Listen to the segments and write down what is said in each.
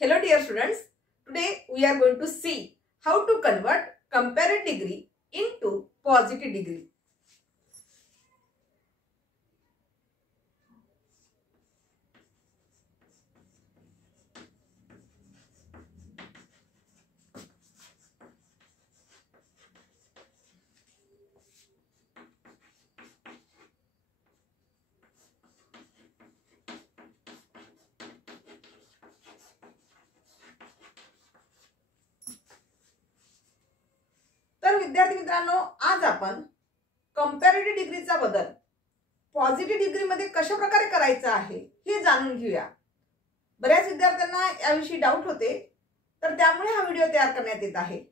Hello dear students, today we are going to see how to convert comparative degree into positive degree. तर विद्यार्थी मित्रांनो, आज आपण comparative डिग्रीचा बदल पॉझिटिव्ह डिग्री मध्ये कशा प्रकारे करायचा आहे हे जाणून घेऊया. बऱ्याच विद्यार्थ्यांना याविषयी डाऊट होते, तर त्यामुळे हा व्हिडिओ तयार करण्यात येत आहे.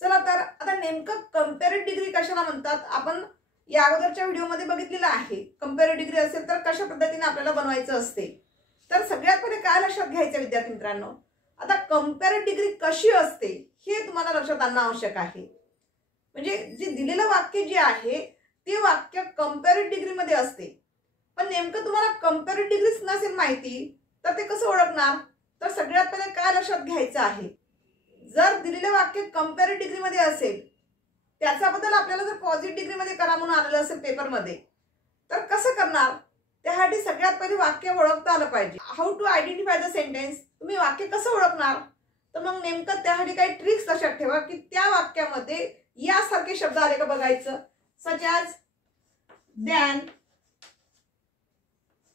चला तर आता नेमकं कंपॅरेटिव्ह डिग्री कशाला म्हणतात आपण या अगोदरच्या व्हिडिओमध्ये बघितलेलं आहे. कंपॅरेटिव्ह डिग्री असेल तर कशा पद्धतीने आपल्याला बनवायचं असते. तर सगळ्यात पहिले काय लक्षात घ्यायचं विद्यार्थी मित्रांनो, आता कंपॅरेटिव्ह डिग्री कशी असते हे तुम्हाला लक्षात आणणे आवश्यक आहे. म्हणजे जे दिलेलं वाक्य जे आहे ते वाक्य कंपॅरेटिव्ह डिग्री मध्ये असते, पण नेमकं तुम्हाला कंपॅरेटिव्ह डिग्रीच नसेल माहिती तर ते कसं ओळखणार. तर सगळ्यात पहिले काय लक्षात घ्यायचं आहे, जर दिलेलं वाक्य कंपॅरेटिव्ह डिग्री मध्ये असेल त्याचा बदल आपल्याला जर पॉझिटिव्ह डिग्री मध्ये करा म्हणून आलेलं असेल पेपर मध्ये, तर कसं करणार. त्यासाठी सगळ्यात पहिले वाक्य ओळखता आलं पाहिजे. How to identify the sentence, तुम्ही वाक्य कसं ओळखणार. तर मग नेमकं त्यासाठी काही ट्रिक्स लक्षात ठेवा की त्या वाक्यामध्ये यासारखे शब्द आले का बघायचं. Such as than,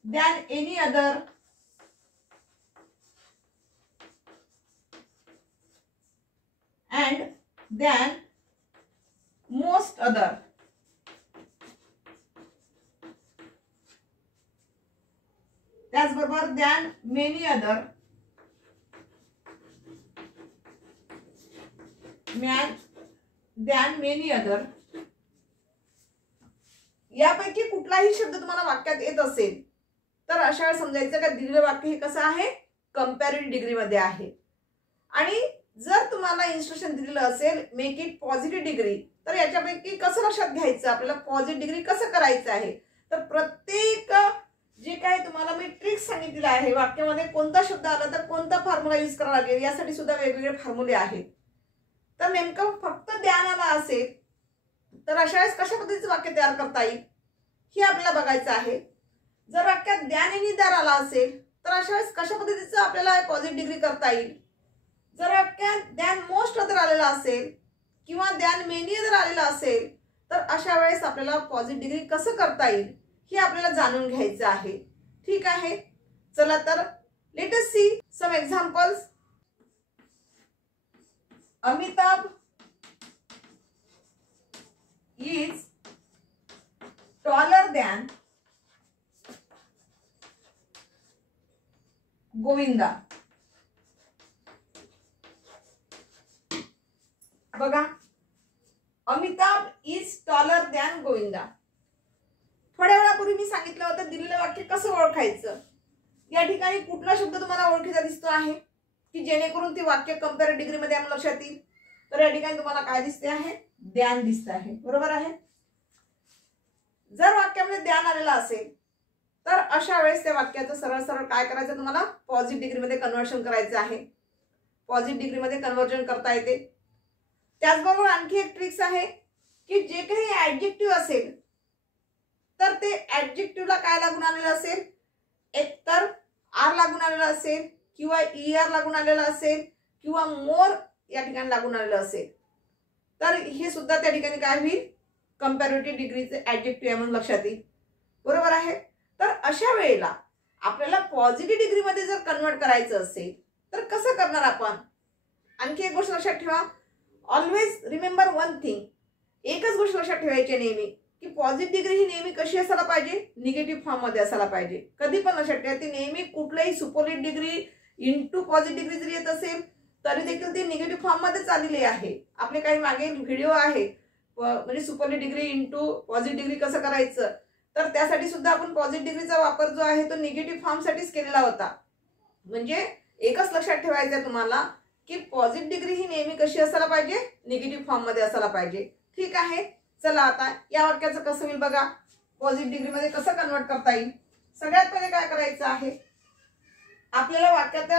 than any other, and than most other. त्याचबरोबर than many other, than many other. यापैकी कुठलाही शब्द तुम्हाला वाक्यात येत असेल तर अशा वेळेस समजायचं का दिलेलं वाक्य हे कसं आहे, कंपॅरेटिव्ह डिग्री मध्ये आहे. आणि जर तुम्हाला इन्स्ट्रक्शन दिलेलं असेल मेक इट पॉझिटिव्ह डिग्री, तर याच्यापैकी कसं लक्षात घ्यायचं आपल्याला पॉझिटिव्ह डिग्री कसं करायचं आहे. तर प्रत्येक जे काही तुम्हाला मी ट्रिक्स सांगितलेलं आहे, वाक्यामध्ये कोणता शब्द आला तर कोणता फॉर्म्युला यूज करावा लागेल यासाठी सुद्धा वेगवेगळे फॉर्म्युले आहेत. तर नेमकं फक्त ध्यान आला असेल तर अशा वेळेस कशा पद्धतीचं वाक्य तयार करता येईल हे आपल्याला बघायचं आहे. जर वाक्यात ध्यान आणि दर आला असेल तर अशा वेळेस कशा पद्धतीचं आपल्याला पॉझिटिव्ह डिग्री करता येईल. जर वाक्यात ध्यान मोस्ट अदर आलेला असेल किंवा ध्यान मेनी अदर आलेला असेल तर अशा वेळेस आपल्याला पॉझिटिव्ह डिग्री कसं करता येईल हे आपल्याला जाणून घ्यायचं आहे. ठीक आहे, चला तर let us see some examples. Amitabh is taller than Govinda. बघा, Amitabh is taller than Govinda. थोड्या वेळापूर्वी मी सांगितलं होतं दिलेलं वाक्य कसं ओळखायचं. या ठिकाणी कुठला शब्द तुम्हाला ओळखीचा दिसतो आहे की जेणेकरून ते वाक्य कंपॅरेटिव्ह डिग्री मध्ये आपल्याला लक्षात येईल. तर या ठिकाणी तुम्हाला काय दिसते आहे, ध्यान दिसत आहे. बरोबर आहे. जर वाक्यामध्ये ध्यान आलेलं असेल तर अशा वेळेस त्या वाक्याचं सरळ सरळ काय करायचं, तुम्हाला पॉझिटिव्ह डिग्री मध्ये कन्व्हर्शन करायचं आहे. पॉझिटिव्ह डिग्री मध्ये कन्व्हर्जन करता येते. त्याचबरोबर आणखी एक ट्रिक्स आहे की जे काही ऍडजेक्टिव्ह असेल तर ते ऍडजेक्टिव्हला काय लागून आलेलं असेल, एकतर आर लागून आलेलं असेल किंवा ईआर लागून आलेलं असेल किंवा मोर या ठिकाणी लागून आलेलं असेल तर हे सुद्धा त्या ठिकाणी काय होईल, कंपॅरेटिव्ह डिग्रीचे ऍडजेक्टिव्ह आहे म्हणून लक्षात येईल. बरोबर आहे. तर अशा वेळेला आपल्याला पॉझिटिव्ह डिग्री मध्ये जर कन्वर्ट करायचं असेल तर कसं करणार आपण. आणखी एक गोष्ट लक्षात ठेवा, ऑलवेज रिमेंबर वन थिंग. एकच गोष्ट लक्षात ठेवायची नेहमी की पॉझिटिव्ह डिग्री ही नेहमी कशी असायला पाहिजे, निगेटिव्ह फॉर्म मध्ये असायला पाहिजे. कधी पण लक्षात ठेवा ती नेहमी कुठल्याही सुपरलेट डिग्री इंटू पॉझिटिव्ह डिग्री जरी येत असेल तरी देखील ती निगेटिव्ह फॉर्म मध्ये चाललेली आहे. आपले काही मागे व्हिडिओ आहे म्हणजे सुपरलेट डिग्री इंटू पॉझिटिव्ह डिग्री कसं करायचं, तर त्यासाठी सुद्धा आपण पॉझिटिव्ह डिग्रीचा वापर जो आहे तो निगेटिव्ह फॉर्म साठीच केलेला होता. म्हणजे एकच लक्षात ठेवायचं आहे तुम्हाला की पॉझिटिव्ह डिग्री ही नेहमी कशी असायला पाहिजे, निगेटिव्ह फॉर्म मध्ये असायला पाहिजे. ठीक आहे, चला आता या वाक्याचं कसं होईल बघा, पॉझिटिव्ह डिग्री मध्ये कसं कन्वर्ट करता येईल. सगळ्यात पहिले काय करायचं आहे, आपल्याला वाक्यात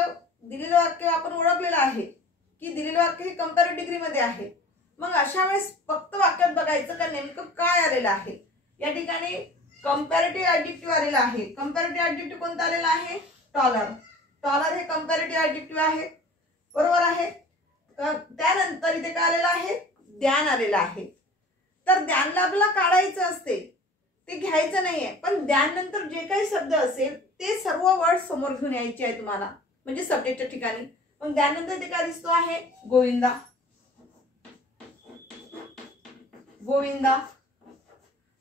दिलेलं वाक्य आपण ओळखलेलं आहे की दिलेलं वाक्य हे कंपॅरेटिव्ह डिग्रीमध्ये आहे. मग अशा वेळेस फक्त वाक्यात बघायचं का नेमकं काय आलेलं आहे. या ठिकाणी कंपॅरेटिव्ह ऍडजेक्टिव्ह आलेला आहे. कंपॅरेटिव्ह ऍडजेक्टिव्ह कोणता आलेला आहे? टॉलर. टॉलर हे कंपॅरेटिव्ह ऍडजेक्टिव्ह आहे, बरोबर आहे. त्यानंतर इथे काय आलेलं आहे? द्यान आलेलं आहे. तर द्यानला आपल्याला काढायचं असते, ते घ्यायचं नाहीये, पण द्यान नंतर जे काही शब्द असेल ते सर्व वर्ड समोर घेऊन यायचे आहे तुम्हाला, म्हणजे सब्जेक्टच्या ठिकाणी. मग त्यानंतर ते काय दिसतो आहे? गोविंदा. गोविंदा.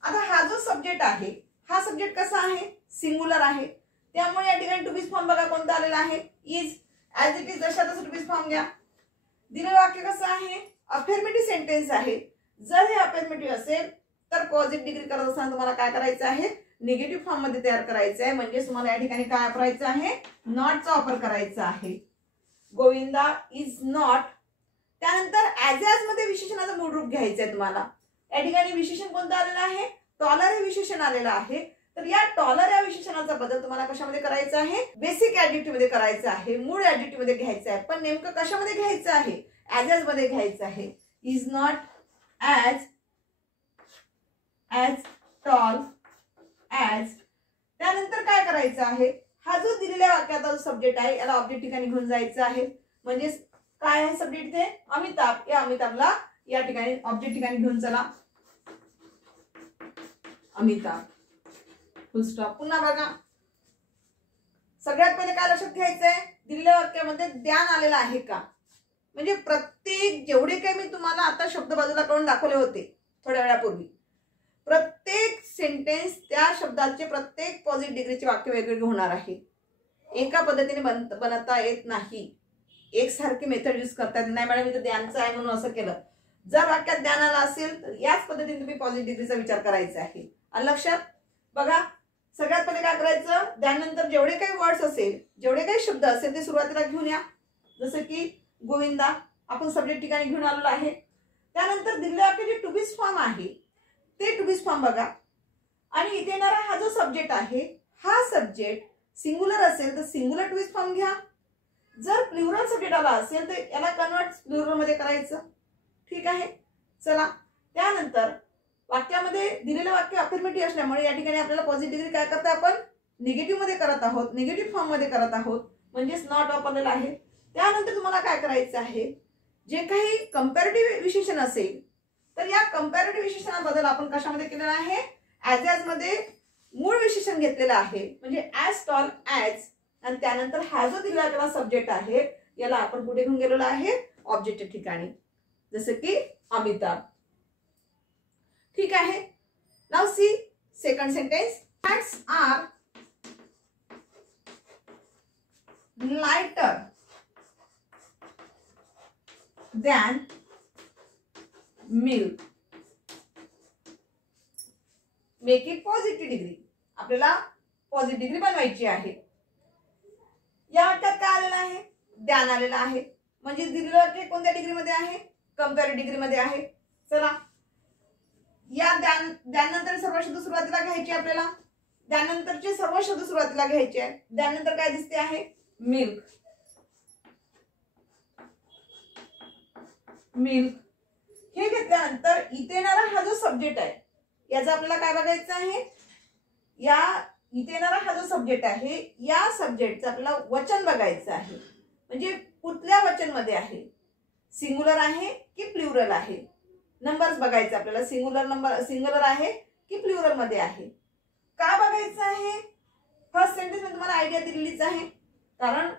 आता हा जो सब्जेक्ट आहे, हा सब्जेक्ट कसा आहे? सिंगुलर आहे. त्यामुळे या ठिकाणी टू बी फॉर्म बघा कोणता आलेला आहे? इज. ऍज इट इज जशा तसं टू बी फॉर्म घ्या. दिलेलं वाक्य कसं आहे? अफर्मेटिव्ह सेंटेन्स आहे. जर हे अफर्मेटिव्ह असेल तर पॉझिटिव्ह डिग्री करत असताना तुम्हाला काय करायचं आहे? निगेटिव्ह फॉर्म मध्ये तयार करायचं आहे. म्हणजे तुम्हाला या ठिकाणी काय वापरायचं आहे? नॉटचा वापर करायचा आहे. Govinda is not. त्यानंतर ऍज ऍज मध्ये विशेषणाचं मूळ रूप घ्यायचं आहे तुम्हाला. या ठिकाणी विशेषण कोणतं आलेलं आहे? टॉलर हे विशेषण आलेलं आहे. तर या टॉलर या विशेषणाचा बदल तुम्हाला कशामध्ये करायचा आहे? बेसिक ऍडजेक्टिव्ह मध्ये करायचा आहे, मूळ ऍडजेक्टिव्ह मध्ये घ्यायचा आहे. पण नेमकं कशामध्ये घ्यायचं आहे? ऍज ऍज मध्ये घ्यायचं आहे. Is not as tall as. त्यानंतर काय करायचं आहे? हा जो दिलेल्या वाक्याचा जो सब्जेक्ट आहे याला ऑब्जेक्ट ठिकाणी घेऊन जायचं आहे. म्हणजे काय आहे सब्जेक्ट इथे? अमिताभ. या अमिताभला या ठिकाणी ऑब्जेक्ट ठिकाणी घेऊन चला. अमिताभ. Full stop. पुन्हा बघा, सगळ्यात पहिले काय लक्षात घ्यायचंय? दिलेल्या वाक्यामध्ये द्यान आलेलं आहे का? म्हणजे प्रत्येक जेवढे काही मी तुम्हाला आता शब्द बाजूला करून दाखवले होते थोड्या वेळापूर्वी, प्रत्येक सेंटेन्स त्या शब्दाचे प्रत्येक पॉझिटिव्ह डिग्रीचे वाक्य वेगवेगळे होणार आहे. एका पद्धतीने बनवता येत नाही. एकसारखी मेथड यूज करतात नाही. मॅडम इथं द्यानचं आहे म्हणून असं केलं. जर वाक्यात द्यान आला असेल तर याच पद्धतीने तुम्ही पॉझिटिव्ह डिग्रीचा विचार करायचा आहे. आणि लक्षात बघा, सगळ्यात पहिले काय करायचं? त्यानंतर जेवढे काही वर्ड्स असेल, जेवढे काही शब्द असेल ते सुरुवातीला घेऊन या. जसं की गोविंदा आपण सब्जेक्ट ठिकाणी घेऊन आलेलो आहे. त्यानंतर दिलेल्या वाक्याचे टू बी फॉर्म आहे ते टू बी फॉर्म बघा. आणि इथे येणारा हा जो सब्जेक्ट आहे, हा सब्जेक्ट सिंगुलर असेल तर सिंगुलर टू बी फॉर्म घ्या. जर प्लुरल सब्जेक्ट आला असेल तर याला कन्वर्ट प्लुरल मध्ये करायचं. ठीक आहे. चला, त्यानंतर वाक्यामध्ये दिलेलं वाक्य अफर्मेटिव्ह असल्यामुळे या ठिकाणी आपल्याला पॉझिटिव्ह डिग्री काय करता? आपण निगेटिव्ह मध्ये करत आहोत, निगेटिव्ह फॉर्म मध्ये करत आहोत, म्हणजेच नॉट वापरलेला आहे. त्यानंतर तुम्हाला काय करायचं आहे? जे काही कंपॅरेटिव्ह विशेषण असेल तर या कंपॅरेटिव्ह विशेषणाबद्दल आपण कशामध्ये केलेलं आहे? ऍज ऍज मध्ये मूळ विशेषण घेतलेलं आहे, म्हणजे ऍज टॉल ऍज. आणि त्यानंतर हा जो दिलेला सब्जेक्ट आहे याला आपण कुठे घेऊन गेलेलो आहे? ऑब्जेक्टच्या ठिकाणी, जसं की अमिताभ. ठीक आहे. Now see second sentence. Fats are lighter than milk. Make it positive degree. आपल्याला पॉझिटिव्ह डिग्री बनवायची आहे. या वाक्यात काय आलेलं आहे? द्यान आलेलं आहे. म्हणजे दिलेलं वाक्य कोणत्या डिग्रीमध्ये आहे? कंपॅरेटिव्ह डिग्रीमध्ये आहे. चला, या द्यानंतर सर्व शब्द सुरुवातीला घ्यायचे आपल्याला. त्यानंतरचे सर्व शब्द सुरुवातीला घ्यायचे आहेत. त्यानंतर काय दिसते आहे? मिल्क. मिल्क हे घेतल्यानंतर इथे येणारा हा जो सब्जेक्ट आहे याचा आपल्याला काय बघायचं आहे? या इथे येणारा हा जो सब्जेक्ट आहे या सब्जेक्टचं आपल्याला वचन बघायचं आहे. म्हणजे कुठल्या वचन मध्ये आहे? सिंगुलर आहे की प्लुरल आहे? नंबर्स बघायचे आपल्याला. सिंगुलर आहे की प्लुरल मध्ये आहे? का बघायचं आहे? फर्स्ट सेंटेन्स मध्ये तुम्हाला आयडिया दिलेलीच आहे. कारण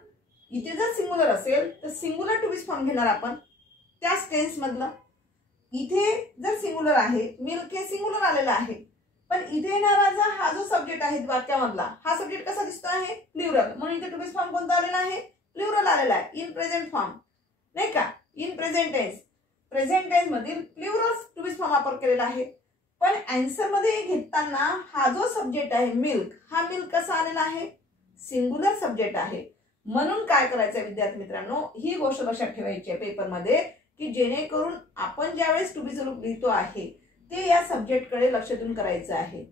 इथे जर सिंगुलर असेल तर सिंगुलर टू बी फॉर्म घेणार आपण त्याच टेन्स मधलं. इथे जर सिंगुलर आहे, मिल्क हे सिंगुलर आलेलं आहे, पण इथे येणारा हा जो सब्जेक्ट आहे वाक्यामधला हा सब्जेक्ट कसा दिसतो आहे? प्लुरल. म्हणून इथे टू बी फॉर्म कोणता आलेला आहे? प्लुरल आलेला आहे. इन प्रेझेंट फॉर्म नाही का? In present tense. Present tense मधील प्लुरल टू बी फॉर्म वापर केलेला आहे. पण आन्सर मध्ये घेताना हा जो सब्जेक्ट आहे मिल्क, हा मिल्क कसा आलेला आहे? सिंगुलर सब्जेक्ट आहे. म्हणून काय करायचं विद्यार्थी मित्रांनो, ही गोष्ट लक्षात ठेवायची आहे पेपरमध्ये की जेणेकरून आपण ज्यावेळेस टू बी चं रूप लिहितो आहे ते या सब्जेक्ट कडे लक्ष देऊन करायचं आहे,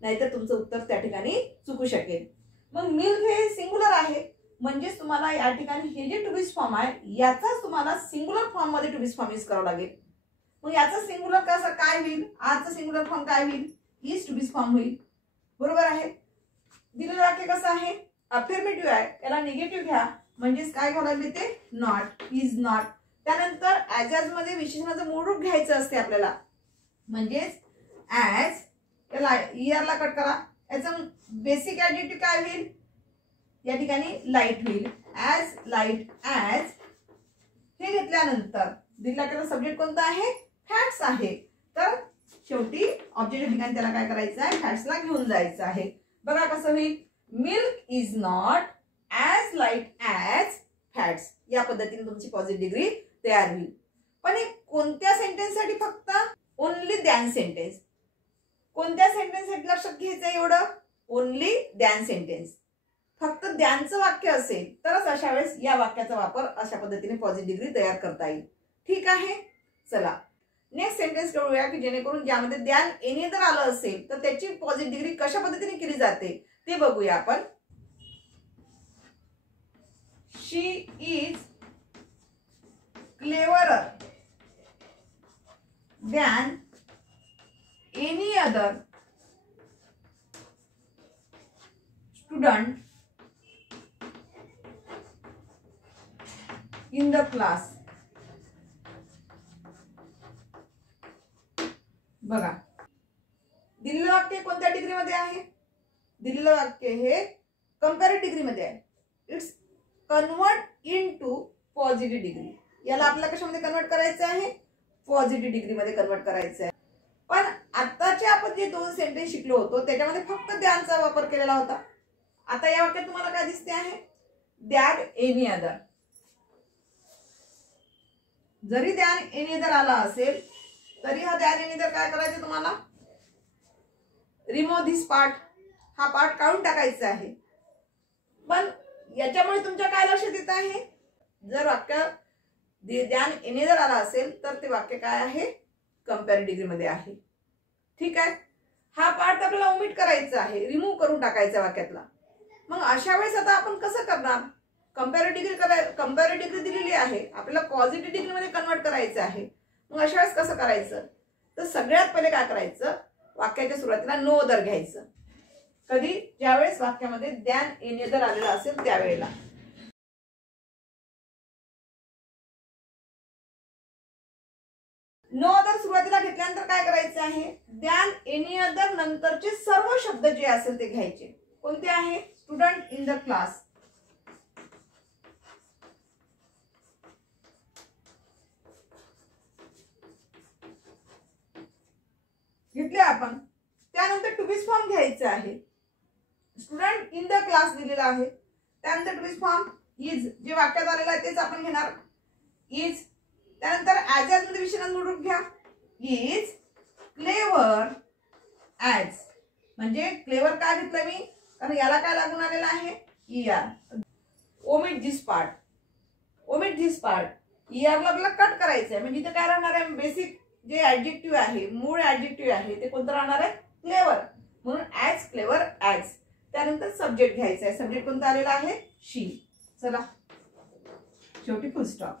नाहीतर तुमचं उत्तर त्या ठिकाणी चुकू शकेल. मग मिल्क हे सिंगुलर आहे म्हणजेच तुम्हाला या ठिकाणी हे जे टू बीज फॉर्म आहे याचाच तुम्हाला सिंग्युलर फॉर्म मध्ये टू बीज फॉर्म यूज करावा लागेल. मग याचा सिंग्युलर कसं काय होईल, आजचा सिंग्युलर फॉर्म काय होईल, इज टू बीज फॉर्म होईल. बरोबर आहे. दिलेलं वाक्य कसं आहे, अफर्मेटिव्ह आहे, याला निगेटिव्ह घ्या म्हणजेच काय घ्यावं लागले ते नॉट, इज नॉट. त्यानंतर ऍज मध्ये विशेषणाचं मूळ रूप घ्यायचं असते आपल्याला, म्हणजेच ऍज, याला ईआरला कट करा, याचं बेसिक ऍडजेक्टिव्ह काय होईल या ठिकाणी लाईट होईल. ऍज लाईट ऍज हे घेतल्यानंतर दिलेला आपल्याला सब्जेक्ट कोणता आहे, फॅक्ट्स आहे. तर शेवटी ऑब्जेक्ट ठिकाणी त्याला काय करायचं आहे, फॅक्ट्सला घेऊन जायचं आहे. बघा कसं होईल, milk is not as light as fats. या पद्धतीने तुमची पॉझिटिव्ह डिग्री तयार होईल. पण हे कोणत्या सेंटेन्स साठी, फक्त ओनली दॅन सेंटेन्स. कोणत्या सेंटेन्स साठी लक्षात घ्यायचं एवढं, ओनली दॅन सेंटेन्स. फक्त दॅनचं वाक्य असेल तरच अशा वेळेस या वाक्याचा वापर अशा पद्धतीने पॉझिटिव्ह डिग्री तयार करता येईल. ठीक आहे. चला नेक्स्ट सेंटेन्स करूया की जेणेकरून ज्यामध्ये दॅन एनी जर आलं असेल तर त्याची पॉझिटिव्ह डिग्री कशा पद्धतीने केली जाते ते बघूया आपण. She is cleverer than any other student in the class. बघा दिलेलं वाक्य कोणत्या डिग्री मध्ये आहे, दिलेलं वाक्य हे कंपॅरेटिव्ह डिग्री मध्ये आहे. It's convert into positive degree. याला आपल्याला कशामध्ये कन्वर्ट करायचं आहे, पॉझिटिव्ह डिग्री मध्ये कन्वर्ट करायचं आहे. पण आताचे आपण जे दोन सेंटेन्स शिकलो होतो त्याच्यामध्ये फक्त दॅनचा वापर केलेला होता. आता या वाक्यात तुम्हाला काय दिसते आहे, दॅन एनी अदर. जरी दॅन एनी अदर आला असेल तरी हा दॅन एनी अदर काय करायचं तुम्हाला, रिमूव्ह धिस पार्ट, हा पार्ट काढून टाकायचा आहे. पण याच्यामुळे तुमच्या काय लक्षात येत आहे, जर वाक्य दॅन एनी अदर आला असेल तर ते वाक्य काय आहे, कंपॅरेटिव्ह डिग्री मध्ये आहे. ठीक आहे. हा पार्ट आपल्याला ओमिट करायचा आहे, रिमूव्ह करून टाकायचा वाक्यातला. मग अशा वेळेस आता आपण कसं करणार, कंपॅरेटिव्ह डिग्री दिलेली आहे, आपल्याला पॉझिटिव्ह डिग्री मध्ये कन्वर्ट करायचं आहे. मग अशा वेळेस कसं करायचं, तर सगळ्यात पहिले काय करायचं, वाक्याच्या सुरुवातीला नो अदर घ्यायचं. कधी, ज्यावेळेस वाक्यामध्ये दॅन एनी अदर आलेला असेल त्यावेळेला. नो अदर सुरुवातीला घेतल्यानंतर काय करायचं आहे, दॅन एनी अदर नंतरचे सर्व शब्द जे असेल ते घ्यायचे. कोणते आहे, स्टुडंट इन द क्लास. घेतले आपण. त्यानंतर टू बीज फॉर्म घ्यायचा आहे. स्टुडंट इन द क्लास दिलेला आहे, त्यानंतर टू बीज फॉर्म इज, जे वाक्यात आलेलं आहे तेच आपण घेणार, इज. त्यानंतर ऍज मध्ये विशेषण रूप घ्या, इज क्लेवर ऍज. म्हणजे क्लेवर काय घेतलं मी, कारण याला काय लागून आलेला आहे, ER. Omit this part, omit this part. ईआरला आपल्याला कट करायचं आहे. म्हणजे इथे काय राहणार आहे, बेसिक जे ऍडजेक्टिव्ह आहे, मूळ ऍडजेक्टिव्ह आहे ते कोणतं राहणार आहे, क्लेवर. म्हणून ऍज क्लेवर ऍज. त्यानंतर सब्जेक्ट घ्यायचा आहे, सब्जेक्ट कोणता आलेला आहे, शी. चला शेवटी फुल स्टॉप.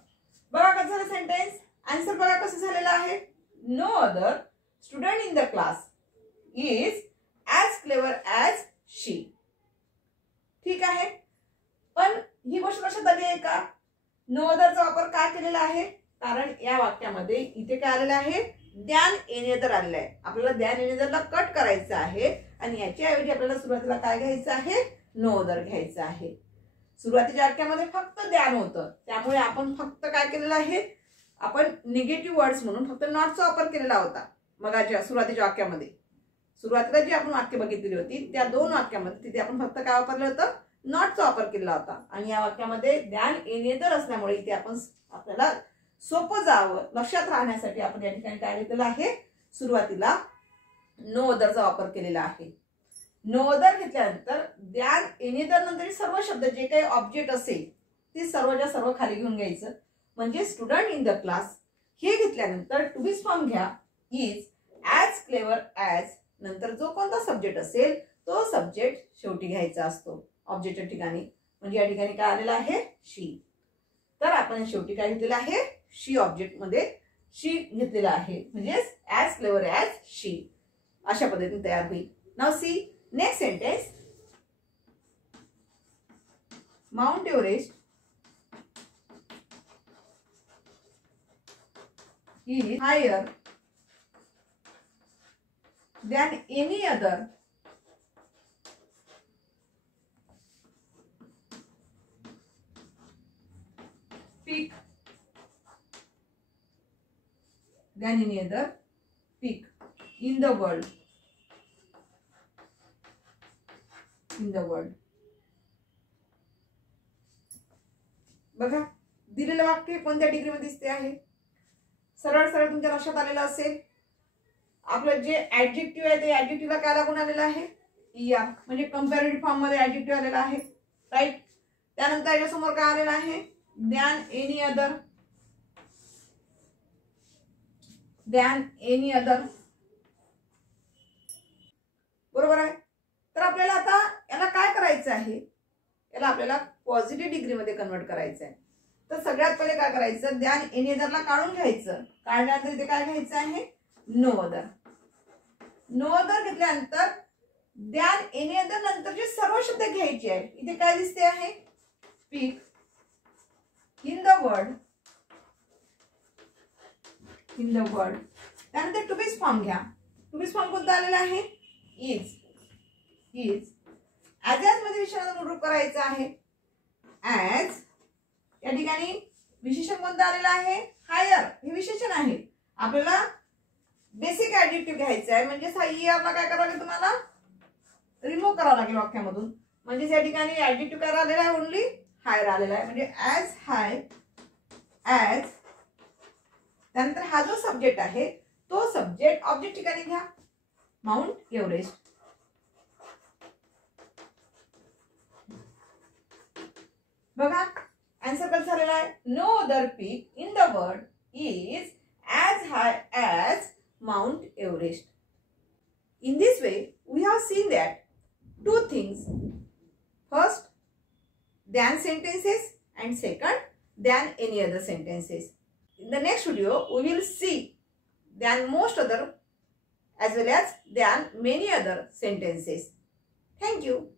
बघा कसं झालं सेंटेन्स. आन्सर बघा कसं झालेलं आहे, no other student in the class is as clever as she. ठीक आहे. पण ही गोष्ट लक्षात आली आहे का, नो अदरचा वापर का केलेला आहे, कारण या वाक्यामध्ये इथे काय आलेलं आहे, दॅन एनी अदर आलेलं आहे. आपल्याला दॅन एनी अदरला कट करायचं आहे आणि याच्या ऐवजी आपल्याला सुरुवातीला काय घ्यायचं आहे, नो अदर घ्यायचं आहे. सुरुवातीच्या वाक्यामध्ये फक्त दॅन होतं, त्यामुळे आपण फक्त काय केलेलं आहे, आपण निगेटिव्ह वर्ड्स म्हणून फक्त नॉटचा वापर केलेला होता. मगाच्या सुरुवातीच्या वाक्यामध्ये, सुरुवातीला जी आपण वाक्य बघितलेली होती त्या दोन वाक्यामध्ये तिथे आपण फक्त काय वापरलं होतं, नॉटचा वापर केलेला होता. आणि या वाक्यामध्ये दॅन एनी अदर असल्यामुळे इथे आपण आपल्याला सोपं जावं, लक्षात राहण्यासाठी आपण या ठिकाणी काय घेतलेलं आहे, सुरुवातीला नो अदरचा वापर केलेला आहे. नो अदर घेतल्यानंतर दॅन एनी अदर नंतर सर्व शब्द जे काही ऑब्जेक्ट असेल ते सर्वच्या सर्व खाली घेऊन घ्यायचं. म्हणजे स्टुडंट इन द क्लास हे घेतल्यानंतर टू बीज फॉर्म घ्या, इज ऍज क्लेवर ऍज. नंतर जो कोणता सब्जेक्ट असेल तो सब्जेक्ट शेवटी घ्यायचा असतो ऑब्जेक्टच्या ठिकाणी. म्हणजे या ठिकाणी काय आलेलं आहे शी. तर आपण शेवटी काय घेतलेलं आहे शी ऑब्जेक्ट मध्ये शी घेतलेला आहे म्हणजे ॲज क्लेवर ॲज शी अशा पद्धतीने तयार होईल. Now see next sentence. Mount Everest is higher than any other peak in the world. बघा दिलेलं वाक्य कोणत्या डिग्रीमध्ये दिसते आहे. सरळ सरळ तुमच्या लक्षात आलेलं असेल. आपलं जे ऍडजेक्टिव्ह आहे ते ऍडजेक्टिव्हला काय लागून आलेलं आहे ईआर म्हणजे कंपॅरेटिव्ह फॉर्म मध्ये ऍडजेक्टिव्ह आलेला आहे. राईट. त्यानंतर याच्या समोर काय आलेलं आहे दॅन एनी अदर. बरोबर आहे. तर आपल्याला आता याला काय करायचं आहे याला आपल्याला पॉझिटिव्ह डिग्री मध्ये कन्वर्ट करायचं आहे. तर सगळ्यात पहिले काय करायचं दॅन एनी अदरला काढून घ्यायचं. काढल्यानंतर इथे काय घ्यायचं आहे नो अदर. नो अदर घेतल्यानंतर दॅन एनी अदर नंतरचे सर्व शब्द घ्यायचे आहे. इथे काय दिसते आहे पीक इन द वर्ल्ड. त्यानंतर टू बीज फॉर्म घ्या. टू बीज फॉर्म कोणता आलेला आहे इज. ॲज मध्ये विशेषणाचा रूप करायचं आहे ॲज. या ठिकाणी विशेषण कोणतं आलेलं आहे हायर. हे विशेषण आहे. आपल्याला बेसिक ऍडजेक्टिव्ह घ्यायचं आहे म्हणजे आपला काय करावं लागेल तुम्हाला रिमूव्ह करावं लागेल वाक्यामधून. म्हणजे या ठिकाणी ऍडजेक्टिव्ह काय आलेला आहे ओनली हायर आलेला आहे म्हणजे ॲज हाय ॲज. त्यानंतर हा जो सब्जेक्ट आहे तो सब्जेक्ट ऑब्जेक्ट ठिकाणी घ्या माउंट एव्हरेस्ट. बघा आन्सर कसं झालेला आहे no other peak in the world is as high as Mount Everest. In this way, we have seen that two things. First, than sentences and second, than any other sentences. In the next video, we will see than most other as well as than many other sentences. Thank you.